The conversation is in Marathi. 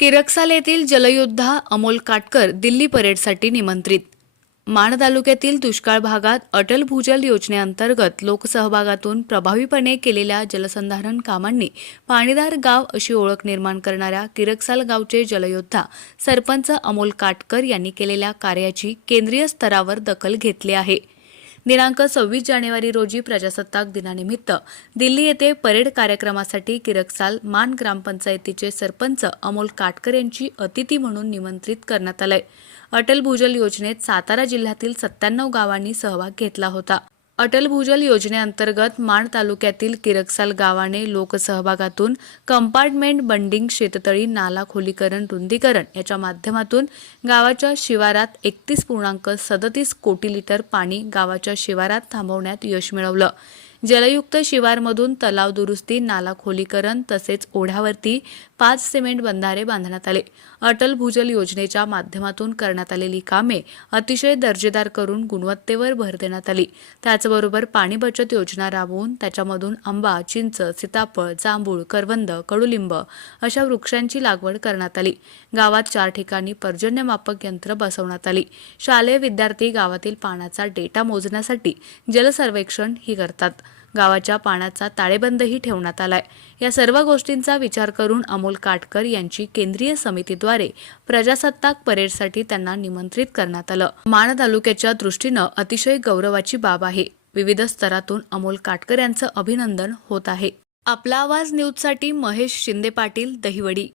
किरकसाल येथील जलयोद्धा अमोल काटकर दिल्ली परेडसाठी निमंत्रित. माण तालुक्यातील दुष्काळ भागात अटल भूजल योजनेअंतर्गत लोकसहभागातून प्रभावीपणे केलेल्या जलसंधारण कामांनी पाणीदार गाव अशी ओळख निर्माण करणाऱ्या किरकसाल गावचे जलयोद्धा सरपंच अमोल काटकर यांनी केलेल्या कार्याची केंद्रीय स्तरावर दखल घेतली आहे. दिनांक सव्वीस जानेवारी रोजी प्रजासत्ताक दिनानिमित्त दिल्ली येथे परेड कार्यक्रमासाठी किरकसाल मान ग्रामपंचायतीचे सरपंच अमोल काटकर यांची अतिथी म्हणून निमंत्रित करण्यात आलंय. अटल भूजल योजनेत सातारा जिल्ह्यातील सत्त्याण्णव गावांनी सहभाग घेतला होता. अटल भूजल योजनेअंतर्गत माण तालुक्यातील किरकसाल गावाने लोकसहभागातून कंपार्टमेंट बंडिंग शेततळी नाला खोलीकरण रुंदीकरण याच्या माध्यमातून गावाच्या शिवारात एकतीस पूर्णांक सदतीस कोटी लिटर पाणी गावाच्या शिवारात थांबवण्यात यश मिळवलं. जलयुक्त शिवारमधून तलाव दुरुस्ती नाला खोलीकरण तसेच ओढ्यावरती पाच सिमेंट बंधारे बांधण्यात आले. अटल भूजल योजनेच्या माध्यमातून करण्यात आलेली कामे अतिशय दर्जेदार करून गुणवत्तेवर भर देण्यात आली. त्याचबरोबर पाणी बचत योजना राबवून त्याच्यामधून आंबा चिंच सीताफळ जांभूळ करवंद कडुलिंब अशा वृक्षांची लागवड करण्यात आली. गावात चार ठिकाणी पर्जन्यमापक यंत्र बसवण्यात आली. शालेय विद्यार्थी गावातील पाण्याचा डेटा मोजण्यासाठी जलसर्वेक्षण ही करतात. गावाच्या पाण्याचा ताळेबंदही ठेवण्यात आलाय. या सर्व गोष्टींचा विचार करून अमोल काटकर यांची केंद्रीय समितीद्वारे प्रजासत्ताक परेडसाठी त्यांना निमंत्रित करण्यात आलं. माण तालुक्याच्या दृष्टीनं अतिशय गौरवाची बाब आहे. विविध स्तरातून अमोल काटकर यांचं अभिनंदन होत आहे. आपला आवाज न्यूजसाठी महेश शिंदे पाटील दहिवडी.